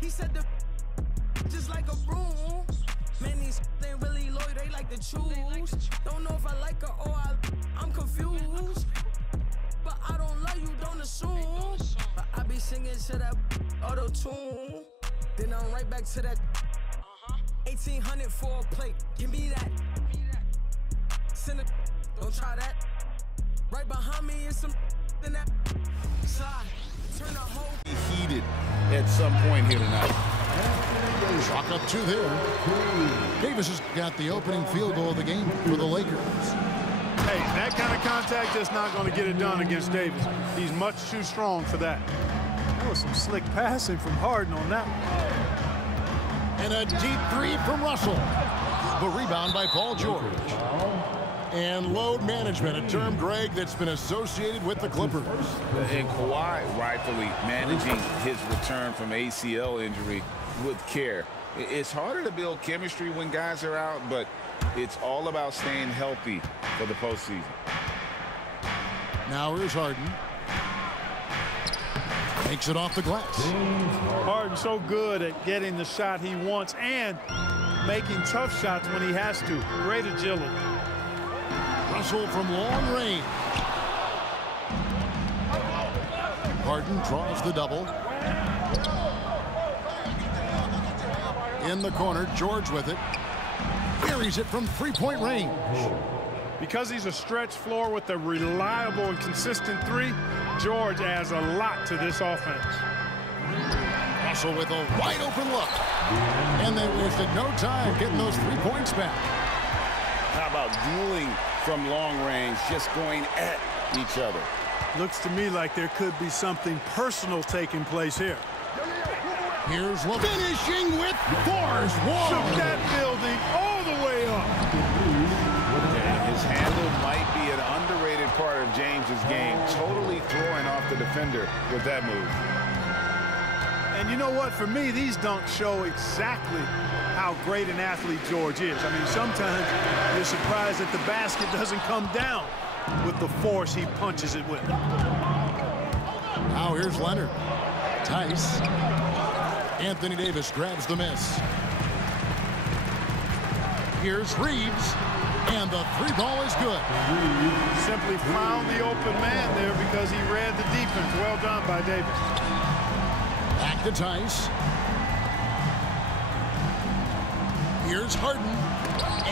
He said the just like a broom. Man, these ain't really loyal, they like to choose. Don't know if I like her or I'm confused. But I don't love you, don't assume. But I be singing to that auto-tune. Then I'm right back to that 1800 for a plate. Give me that. Send it, don't try that. Right behind me is some in that slide. Turn the whole heated at some point here tonight. Chalk up 2 there. Davis has got the opening field goal of the game for the Lakers. Hey, that kind of contact just not going to get it done against Davis. He's much too strong for that. That was some slick passing from Harden on that one. And a deep 3 from Russell. The rebound by Paul George. And load management, a term, Greg, that's been associated with the Clippers. And Kawhi rightfully managing his return from ACL injury with care. It's harder to build chemistry when guys are out, but it's all about staying healthy for the postseason. Now here's Harden. Makes it off the glass. Harden's so good at getting the shot he wants and making tough shots when he has to. Great agility. Russell from long range. Harden draws the double. In the corner, George with it. Buries it from 3-point range. Because he's a stretch floor with a reliable and consistent 3, George adds a lot to this offense. Russell with a wide open look. And they wasted no time getting those 3 points back. How about dueling from long range, just going at each other? Looks to me like there could be something personal taking place here. Here's Love finishing with force. Shook that building all the way up. Yeah, his handle might be an underrated part of James's game. Totally throwing off the defender with that move. And you know what? For me, these dunks show exactly how great an athlete George is. I mean, sometimes you're surprised that the basket doesn't come down with the force he punches it with. Now here's Leonard. Tice. Anthony Davis grabs the miss. Here's Reeves. And the 3 ball is good. Simply found the open man there because he read the defense. Well done by Davis. Back to Tice. Here's Harden.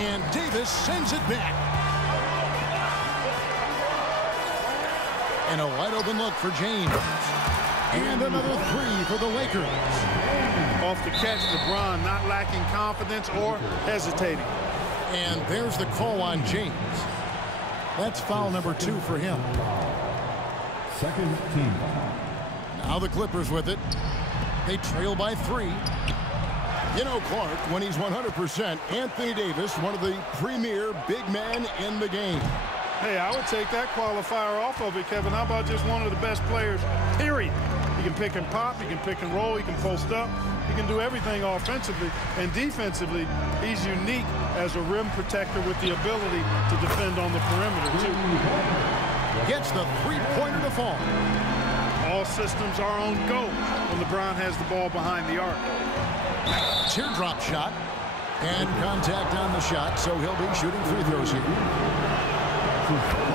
And Davis sends it back. And a wide open look for James. And another 3 for the Lakers. Off the catch, LeBron not lacking confidence or hesitating. And there's the call on James. That's foul number 2 for him. Second team. Now the Clippers with it. They trail by 3. You know, Clark, when he's 100%, Anthony Davis, one of the premier big men in the game. Hey, I would take that qualifier off of it, Kevin. How about just one of the best players, period? He can pick and pop, he can pick and roll, he can post up, he can do everything offensively. And defensively, he's unique as a rim protector with the ability to defend on the perimeter, too. Gets the 3-pointer to fall. All systems are on go when LeBron has the ball behind the arc. Teardrop shot. And contact on the shot, so he'll be shooting free throws here.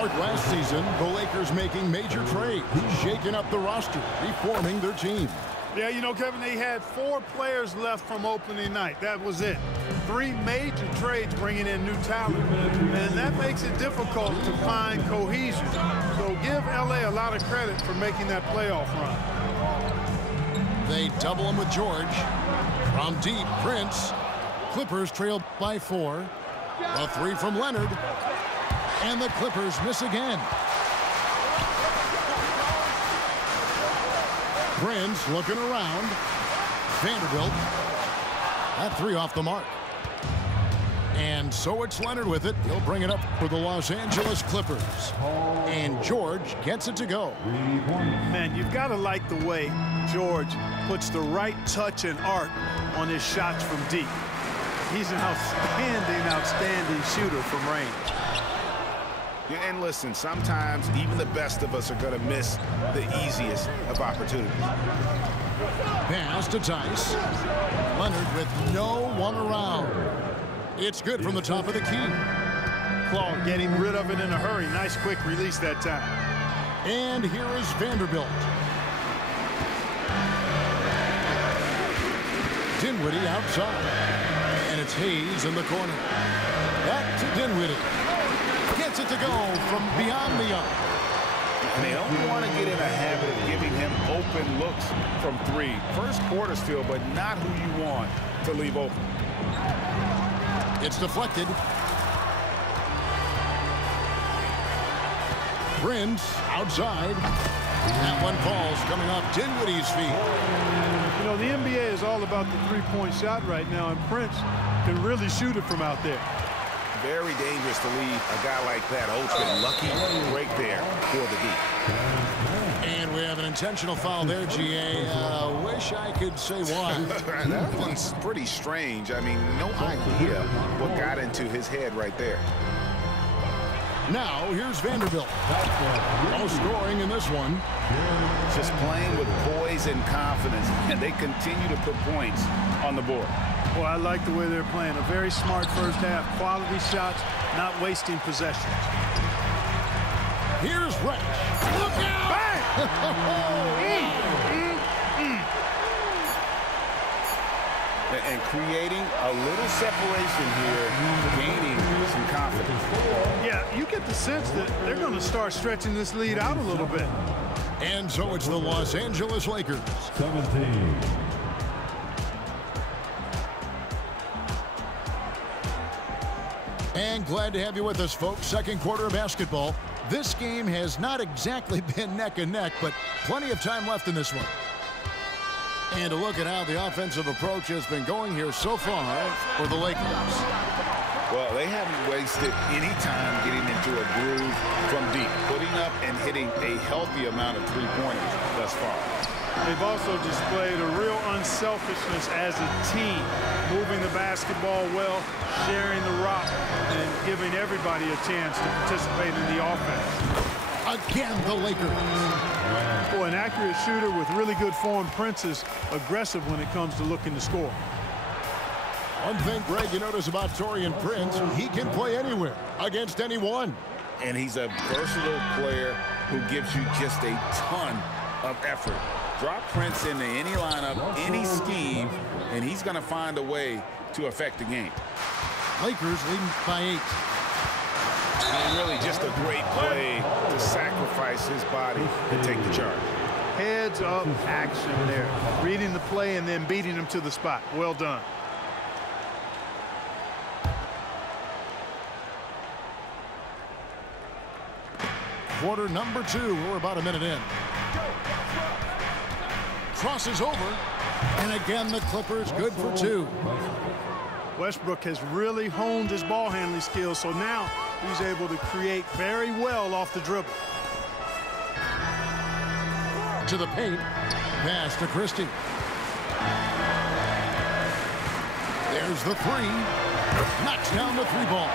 Like last season, the Lakers making major trades, shaking up the roster, reforming their team. Yeah, you know, Kevin, they had 4 players left from opening night. That was it. 3 major trades bringing in new talent. And that makes it difficult to find cohesion. So give L.A. a lot of credit for making that playoff run. They double him with George. From deep, Prince. Clippers trail by 4. A 3 from Leonard. And the Clippers miss again. Prince looking around. Vanderbilt. That 3 off the mark. And so it's Leonard with it. He'll bring it up for the Los Angeles Clippers. And George gets it to go. Man, you've got to like the way George puts the right touch and arc on his shots from deep. He's an outstanding shooter from range. Yeah, and listen, sometimes even the best of us are going to miss the easiest of opportunities. Pass to Tice. Leonard with no one around. It's good from the top of the key. Claw getting rid of it in a hurry. Nice quick release that time. And here is Vanderbilt. Dinwiddie outside. And it's Hayes in the corner. Back to Dinwiddie. Gets it to go from beyond the arc. And they don't want to get in a habit of giving him open looks from three. First quarter still, but not who you want to leave open. It's deflected. Prince outside. That one falls coming off Dinwiddie's feet. You know, the NBA is all about the three-point shot right now, and Prince can really shoot it from out there. Very dangerous to leave a guy like that open. Lucky break there for the D. And we have an intentional foul there, GA. Wish I could say why. That one's pretty strange. I mean, no idea what got into his head right there. Now, here's Vanderbilt. No scoring in this one. Just playing with poise and confidence, and they continue to put points on the board. Well, I like the way they're playing. A very smart first half. Quality shots, not wasting possessions. Here's Reddish. Look out! And creating a little separation here, gaining some confidence. Yeah, you get the sense that they're going to start stretching this lead out a little bit. And so it's the Los Angeles Lakers. 17. And glad to have you with us, folks. Second quarter of basketball. This game has not exactly been neck and neck, but plenty of time left in this one. And to look at how the offensive approach has been going here so far for the Lakers. Well, they haven't wasted any time getting into a groove from deep, putting up and hitting a healthy amount of three-pointers thus far. They've also displayed a real unselfishness as a team, moving the basketball well, sharing the rock, and giving everybody a chance to participate in the offense. Again, the Lakers. Boy, an accurate shooter with really good form. Prince is aggressive when it comes to looking to score. One thing, Greg, you notice about Taurean Prince, he can play anywhere, against anyone. And he's a versatile player who gives you just a ton of effort. Drop Prince into any lineup, any scheme, and he's going to find a way to affect the game. Lakers leading by 8. And really just a great play to sacrifice his body and take the charge. Heads up action there. Reading the play and then beating him to the spot. Well done. Quarter number 2. We're about a minute in. Crosses over. And again, the Clippers good for 2. Westbrook has really honed his ball handling skills, so now he's able to create very well off the dribble. To the paint. Pass to Christie. There's the 3. Knocks down the 3 ball.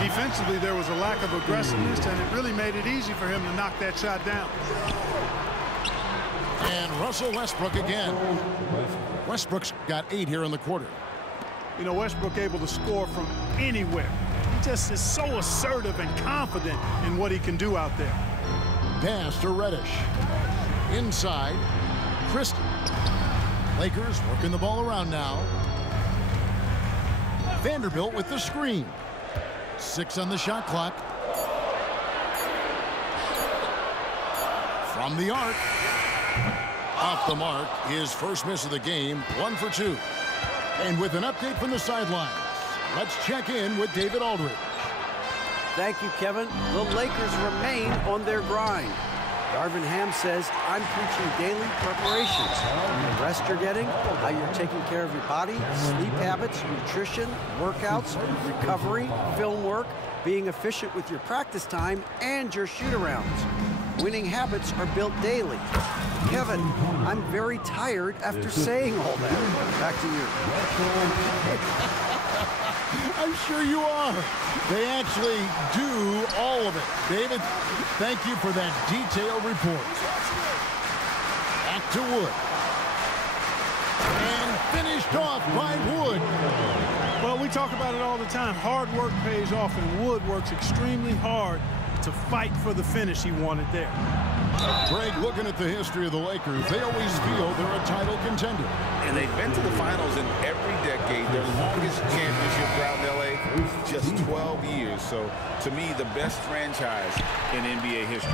Defensively, there was a lack of aggressiveness, and it really made it easy for him to knock that shot down. And Russell Westbrook again. Westbrook's got 8 here in the quarter. You know, Westbrook able to score from anywhere. He just is so assertive and confident in what he can do out there. Pass to Reddish. Inside, Christie. Lakers working the ball around now. Vanderbilt with the screen. 6 on the shot clock. From the arc. Off the mark, his first miss of the game, 1 for 2. And with an update from the sidelines, let's check in with David Aldridge. Thank you, Kevin. The Lakers remain on their grind. Darvin Ham says, I'm preaching daily preparations. The rest you're getting, how you're taking care of your body, sleep habits, nutrition, workouts, recovery, film work, being efficient with your practice time, and your shoot-arounds. Winning habits are built daily. Kevin, I'm very tired after saying all that. Back to you. I'm sure you are. They actually do all of it. David, thank you for that detailed report. Back to Wood. Picked off by Wood. Well, we talk about it all the time. Hard work pays off, and Wood works extremely hard to fight for the finish he wanted there. Greg, looking at the history of the Lakers, they always feel they're a title contender. And they've been to the finals in every decade. Their longest championship route in LA, just 12 years. So, to me, the best franchise in NBA history.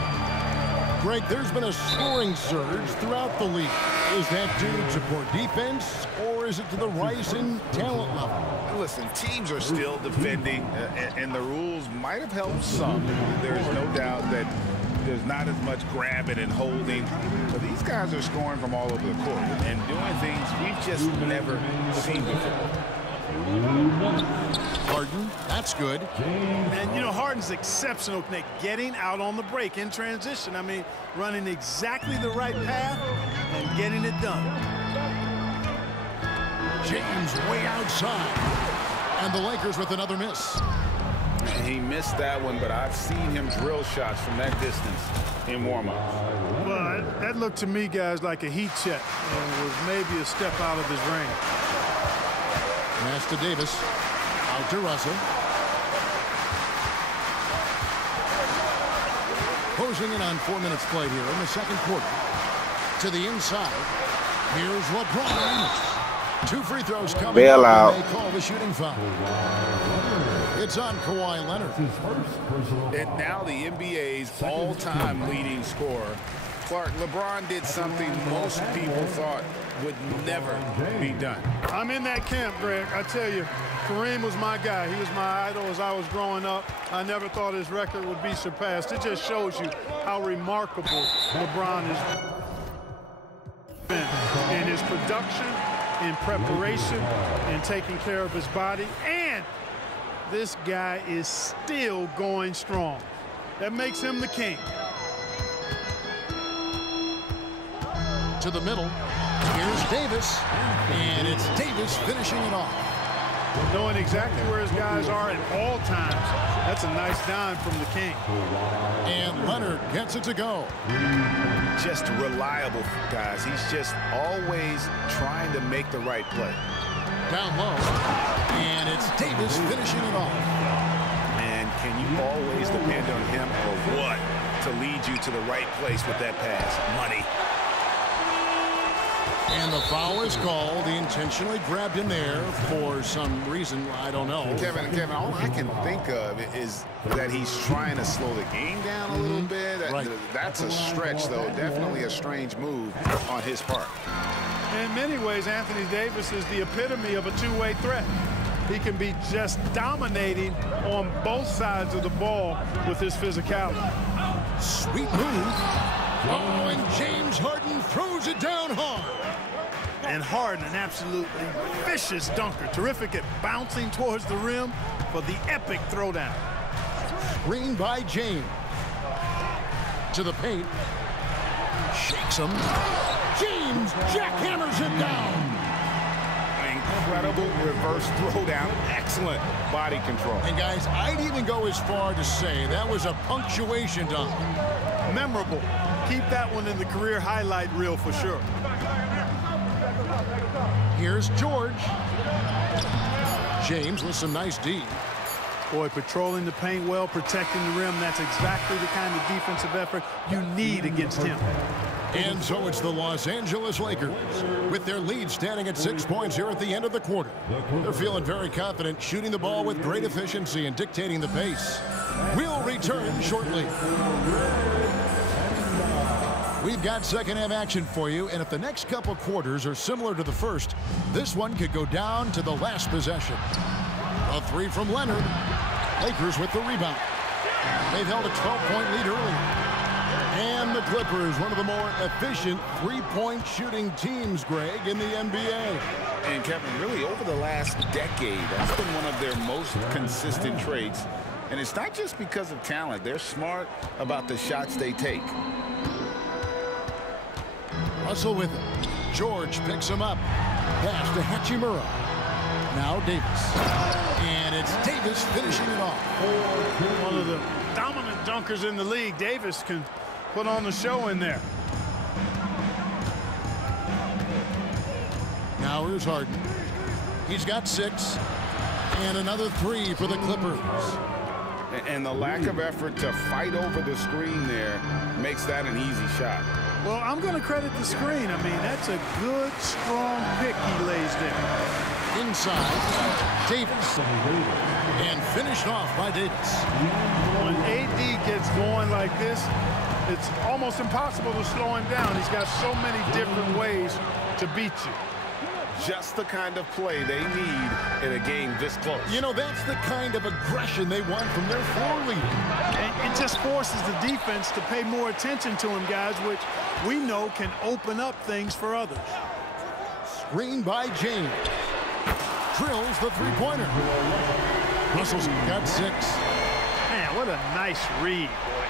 Greg, there's been a scoring surge throughout the league. Is that due to poor defense, or is it to the rising talent level? Listen, teams are still defending, and the rules might have helped some. There's no doubt that there's not as much grabbing and holding. But these guys are scoring from all over the court and doing things we've just never seen before. Harden, that's good. And, you know, Harden's exceptional at getting out on the break in transition. I mean, running exactly the right path and getting it done. James way outside. And the Lakers with another miss. He missed that one, but I've seen him drill shots from that distance in warm-ups. Well, that looked to me, guys, like a heat check and was maybe a step out of his range. Pass to Davis. Out to Russell. Closing in on 4 minutes played here in the second quarter. To the inside. Here's LeBron. 2 free throws coming Bail up, out. and they call the shooting foul. It's on Kawhi Leonard. And now the NBA's all-time leading scorer. Clark, LeBron did something most people thought would never be done. I'm in that camp, Greg. I tell you, Kareem was my guy. He was my idol as I was growing up. I never thought his record would be surpassed. It just shows you how remarkable LeBron has been in his production, in preparation, in taking care of his body, and this guy is still going strong. That makes him the king. To the middle. Here's Davis. And it's Davis finishing it off. Knowing exactly where his guys are at all times. That's a nice dime from the king. And Leonard gets it to go. Just reliable, guys. He's just always trying to make the right play. Down low. And it's Davis finishing it off. And can you always depend on him or what to lead you to the right place with that pass? Money. And the foul is called. He intentionally grabbed him there for some reason. I don't know. Kevin, all I can think of is that he's trying to slow the game down a little bit. Right. That's a stretch, though. Definitely a strange move on his part. In many ways, Anthony Davis is the epitome of a two-way threat. He can be just dominating on both sides of the ball with his physicality. Sweet move. Oh, and James Harden throws it down hard. And Harden, an absolutely vicious dunker. Terrific at bouncing towards the rim for the epic throwdown. Screen by James. To the paint. Shakes him. James jackhammers it down. Incredible reverse throwdown. Excellent body control. And guys, I'd even go as far to say that was a punctuation dunk. Memorable. Keep that one in the career highlight reel for sure. Here's George. James with some nice D. Boy, patrolling the paint well, protecting the rim. That's exactly the kind of defensive effort you need against him. And so it's the Los Angeles Lakers with their lead standing at 6 points here at the end of the quarter. They're feeling very confident, shooting the ball with great efficiency and dictating the pace. We'll return shortly. We've got second half action for you, and if the next couple quarters are similar to the first, this one could go down to the last possession. A three from Leonard. Lakers with the rebound. They've held a 12-point lead earlier. And the Clippers, one of the more efficient three-point shooting teams, Greg, in the NBA. And Kevin, really over the last decade, that's been one of their most consistent traits. And it's not just because of talent. They're smart about the shots they take. Russell with it. George picks him up. Pass to Hachimura. Now Davis. And it's Davis finishing it off. One of the dominant dunkers in the league. Davis can put on the show in there. Now here's Harden. He's got 6. And another 3 for the Clippers. And the lack of effort to fight over the screen there makes that an easy shot. Well, I'm going to credit the screen. I mean, that's a good, strong pick he lays there. Inside, Davis. And finished off by Davis. When AD gets going like this, it's almost impossible to slow him down. He's got so many different ways to beat you. Just the kind of play they need in a game this close. You know, that's the kind of aggression they want from their floor leader. And it just forces the defense to pay more attention to him, guys, which we know can open up things for others. Screen by James. Drills the three-pointer. Russell's got 6. Man, what a nice read, boy.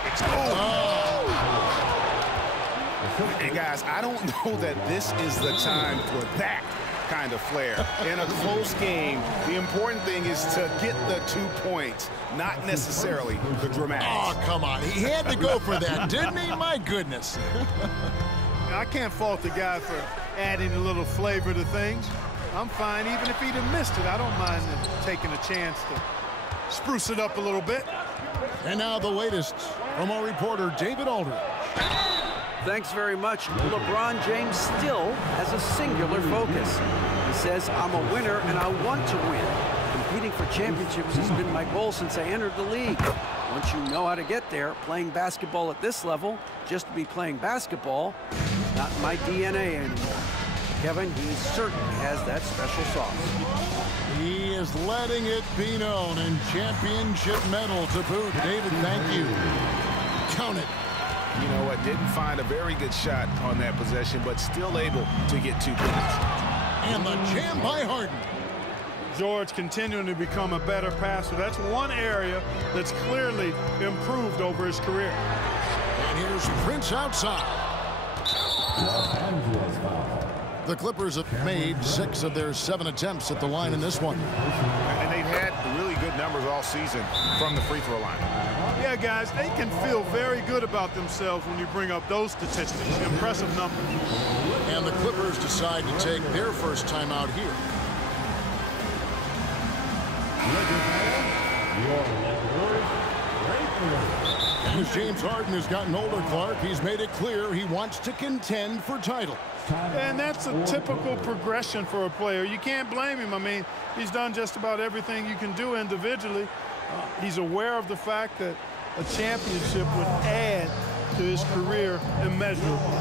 And guys, I don't know that this is the time for that kind of flair. In a close game, the important thing is to get the 2 points, not necessarily the dramatics. Oh, come on. He had to go for that, didn't he? My goodness. I can't fault the guy for adding a little flavor to things. I'm fine. Even if he'd have missed it, I don't mind taking a chance to spruce it up a little bit. And now the latest from our reporter, David Aldridge. Thanks very much. LeBron James still has a singular focus. He says, I'm a winner and I want to win. Competing for championships has been my goal since I entered the league. Once you know how to get there, playing basketball at this level, just to be playing basketball, not my DNA anymore. Kevin, he certainly has that special sauce. He is letting it be known, and championship medal to boot. David, thank you. Count it. You know what? Didn't find a very good shot on that possession, but still able to get 2 points. And the jam by Harden. George continuing to become a better passer. That's one area that's clearly improved over his career. And here's Prince outside. The Clippers have made 6 of their 7 attempts at the line in this one. And they've had really good numbers all season from the free throw line. Yeah, guys, they can feel very good about themselves when you bring up those statistics. Impressive numbers. And the Clippers decide to take their first time out here. And as James Harden has gotten older, Clark, he's made it clear he wants to contend for titles. And that's a typical progression for a player. You can't blame him. I mean, he's done just about everything you can do individually. He's aware of the fact that a championship would add to his career immeasurably.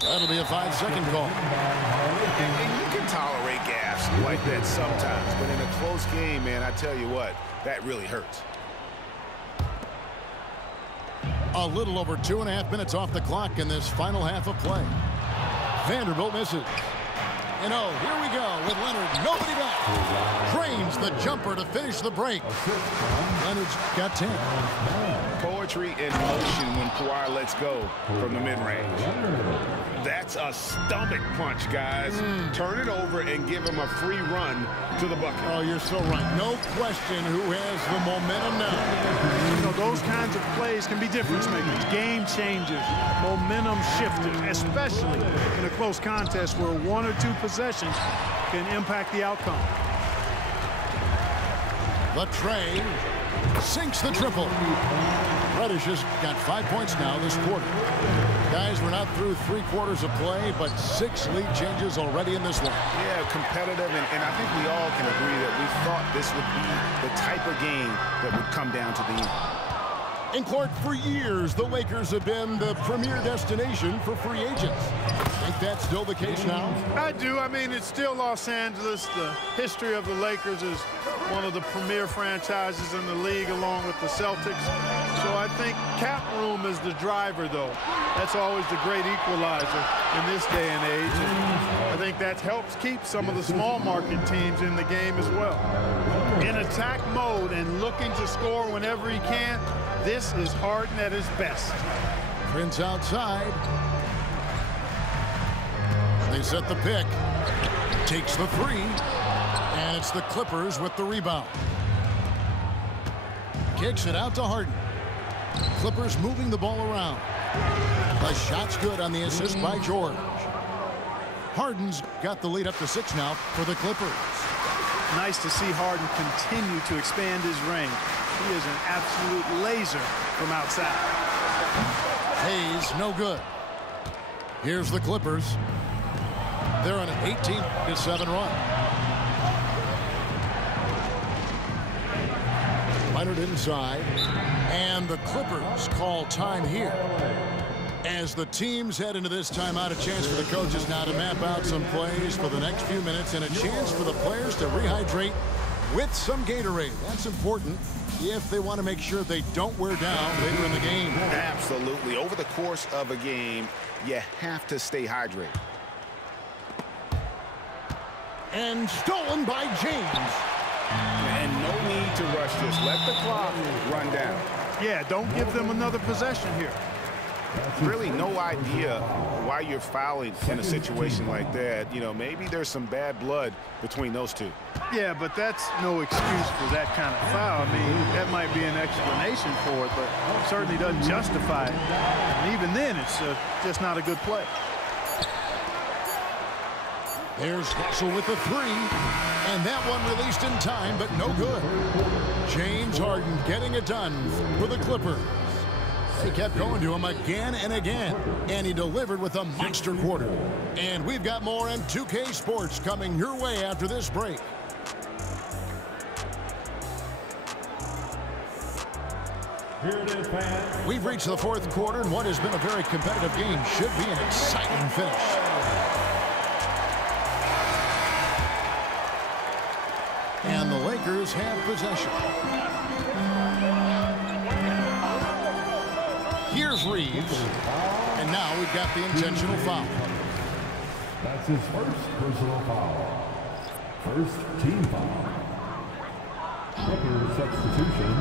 That'll be a 5-second call. And you can tolerate gaffes like that sometimes, but in a close game, man, I tell you what, that really hurts. A little over 2.5 minutes off the clock in this final half of play. Vanderbilt misses. And oh, here we go with Leonard. Nobody back. Drains the jumper to finish the break. Leonard's got 10. Poetry in motion when Kawhi lets go from the mid-range. That's a stomach punch, guys. Turn it over and give him a free run to the bucket. Oh, you're so right. No question who has the momentum now. You know, those kinds of plays can be difference makers, game changers, momentum shifters, especially in a close contest where 1 or 2 possessions can impact the outcome. The tray sinks the triple. Reddish has got 5 points now this quarter. Guys, we're not through 3 quarters of play, but 6 lead changes already in this one. Yeah, competitive, and I think we all can agree that we thought this would be the type of game that would come down to the end. And Clark, for years, the Lakers have been the premier destination for free agents. Think that's still the case now? I do. I mean, it's still Los Angeles. The history of the Lakers is one of the premier franchises in the league, along with the Celtics. So I think cap room is the driver, though. That's always the great equalizer in this day and age. And I think that helps keep some of the small market teams in the game as well. In attack mode and looking to score whenever he can, this is Harden at his best. Prince outside. They set the pick. Takes the three. And it's the Clippers with the rebound. Kicks it out to Harden. Clippers moving the ball around. The shot's good on the assist by George. Harden's got the lead up to 6 now for the Clippers. Nice to see Harden continue to expand his range. He is an absolute laser from outside. Hayes, no good. Here's the Clippers. They're on an 18-7 run. Leonard inside. And the Clippers call time here. As the teams head into this timeout, a chance for the coaches now to map out some plays for the next few minutes and a chance for the players to rehydrate with some Gatorade. That's important if they want to make sure they don't wear down later in the game. Absolutely. Over the course of a game, you have to stay hydrated. And stolen by James. And no need to rush this. Let the clock run down. Yeah, don't give them another possession here. Really no idea why you're fouling in a situation like that. You know, maybe there's some bad blood between those two. Yeah, but that's no excuse for that kind of foul. I mean, that might be an explanation for it, but it certainly doesn't justify it. And even then, it's just not a good play. There's Russell with the three, and that one released in time, but no good. James Harden getting it done for the Clippers. He kept going to him again and again, and he delivered with a monster quarter. And we've got more in 2K Sports coming your way after this break. Here it is, fans. We've reached the fourth quarter, and what has been a very competitive game should be an exciting finish. And the Lakers have possession. Here's Reeves. And now we've got the intentional foul. That's his first personal foul. First team foul. Clippers substitution.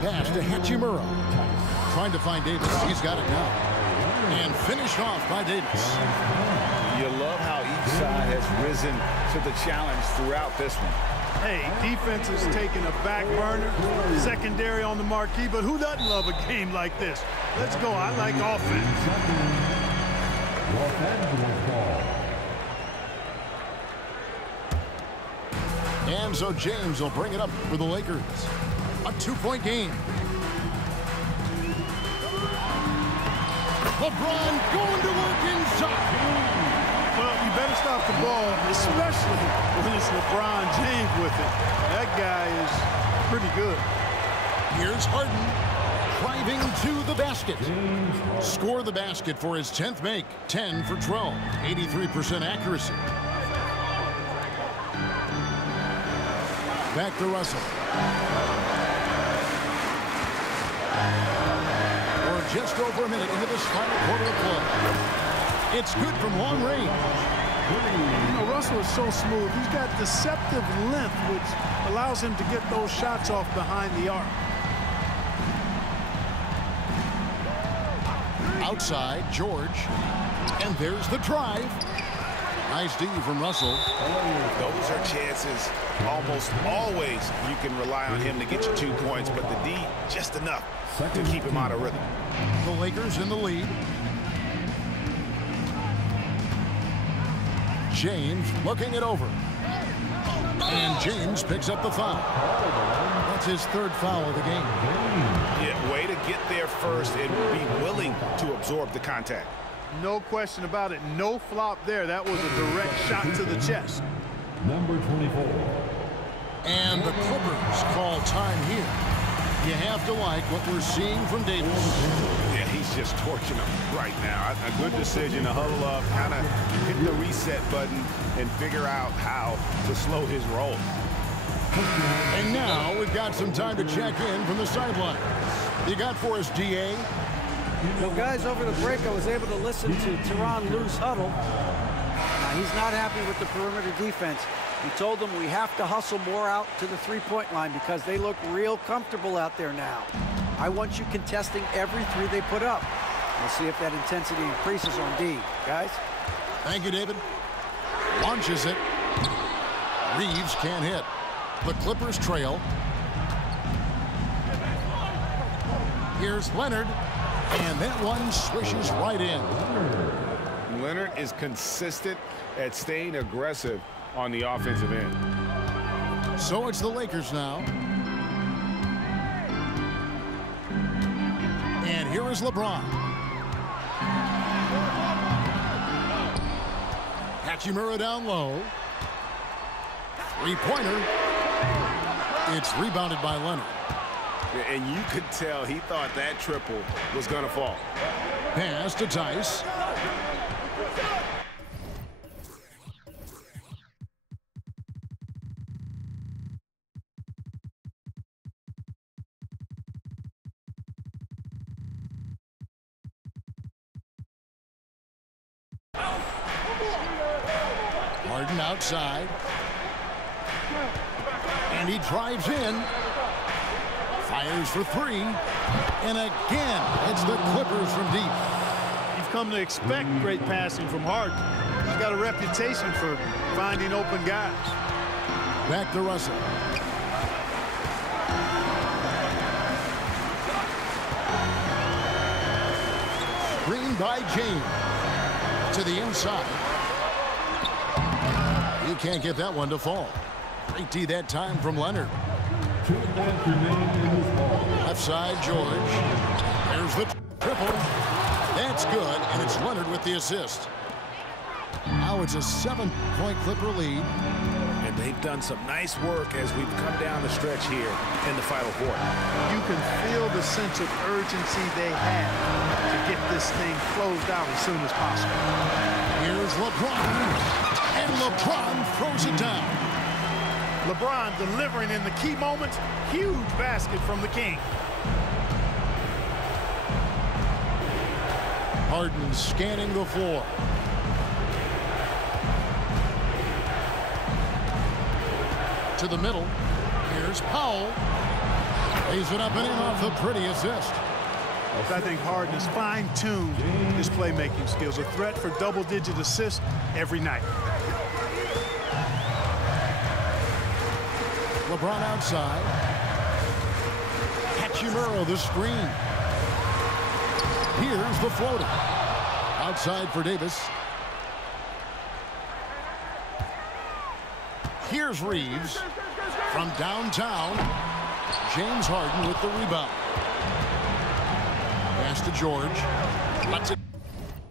Pass to Hachimura. Trying to find Davis. He's got it now. And finished off by Davis. You love how each side has risen to the challenge throughout this one. Hey, defense is taking a back burner, secondary on the marquee, but who doesn't love a game like this? Let's go. I like offense. Los Angeles ball. And so James will bring it up for the Lakers. A 2-point game. LeBron going to work inside. Well, you better stop the ball, especially when it's LeBron James with it. That guy is pretty good. Here's Harden driving to the basket. Score the basket for his 10th make. 10 for 12. 83% accuracy. Back to Russell. We're just over a minute into this final quarter of play. It's good from long range. You know, Russell is so smooth. He's got deceptive length, which allows him to get those shots off behind the arc. Outside, George. And there's the drive. Nice D from Russell. Those are chances almost always you can rely on him to get you 2 points, but the D just enough to keep him out of rhythm. The Lakers in the lead. James looking it over. And James picks up the foul. That's his 3rd foul of the game. Yeah, way to get there first and be willing to absorb the contact. No question about it. No flop there. That was a direct shot to the chest. Number 24. And the Clippers call time here. You have to like what we're seeing from Davis. Yeah, Yeah, he's just torching them right now. A good decision to huddle up, kind of hit the reset button, and figure out how to slow his roll. And now we've got some time to check in from the sideline. You got for us, DA? Well, guys, over the break, I was able to listen to Tyronn Lue's huddle. Now, he's not happy with the perimeter defense. He told them we have to hustle more out to the three-point line because they look real comfortable out there now. I want you contesting every three they put up. We'll see if that intensity increases on D. Guys? Thank you, David. Launches it. Reeves can't hit. The Clippers trail. Here's Leonard. And that one swishes right in. Leonard is consistent at staying aggressive on the offensive end. So it's the Lakers now. And here is LeBron. Hachimura down low. Three-pointer. It's rebounded by Leonard. And you could tell he thought that triple was going to fall. Pass to Tice. Harden outside. And he drives in. Fires for three. And again, it's the Clippers from deep. You've come to expect great passing from Harden. He's got a reputation for finding open guys. Back to Russell. Screen by James. To the inside. He can't get that one to fall. Great D that time from Leonard. 2 points remaining in this ball. Left side, George. There's the triple. That's good, and it's Leonard with the assist. Now it's a 7-point Clipper lead. And they've done some nice work as we've come down the stretch here in the final quarter. You can feel the sense of urgency they have to get this thing closed out as soon as possible. Here's LeBron. And LeBron throws it down. LeBron delivering in the key moments. Huge basket from the King. Harden scanning the floor. To the middle. Here's Powell. Lays it up and in off the pretty assist. I think Harden has fine-tuned his playmaking skills. A threat for double-digit assists every night. LeBron outside. Hachimura the screen. Here's the floater. Outside for Davis. Here's Reeves. From downtown, James Harden with the rebound. Pass to George. Lets it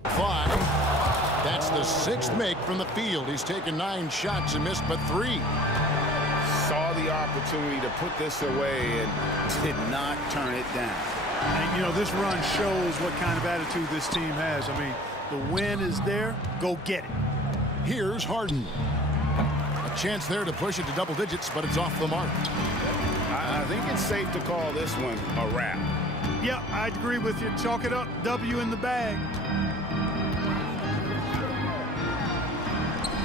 fly. That's the 6th make from the field. He's taken 9 shots and missed but 3. Saw the opportunity to put this away and did not turn it down. And, you know, this run shows what kind of attitude this team has. I mean, the win is there. Go get it. Here's Harden. A chance there to push it to double digits, but it's off the mark. I think it's safe to call this one a wrap. Yeah, I'd agree with you. Chalk it up. W in the bag.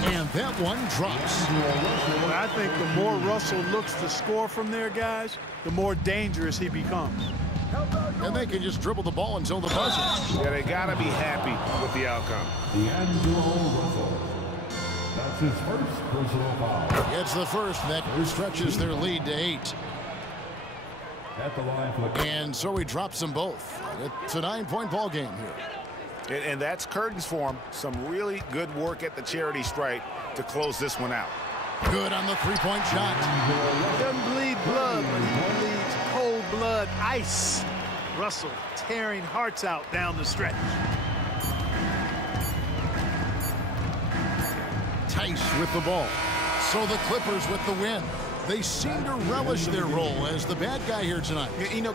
And that one drops. I think the more Russell looks to score from there, guys, the more dangerous he becomes. And they can just dribble the ball until the buzzer. Yeah, they got to be happy with the outcome. D'Angelo Russell. That's his first personal foul. It's the first that stretches their lead to 8. At the line for the... And so he drops them both. It's a 9-point ball game here. And that's curtains for him. Some really good work at the charity stripe to close this one out. Good on the 3-point shot. He doesn't bleed blood, but he bleeds cold blood ice. Russell tearing hearts out down the stretch. Tice with the ball. So the Clippers with the win. They seem to relish their role as the bad guy here tonight. You know,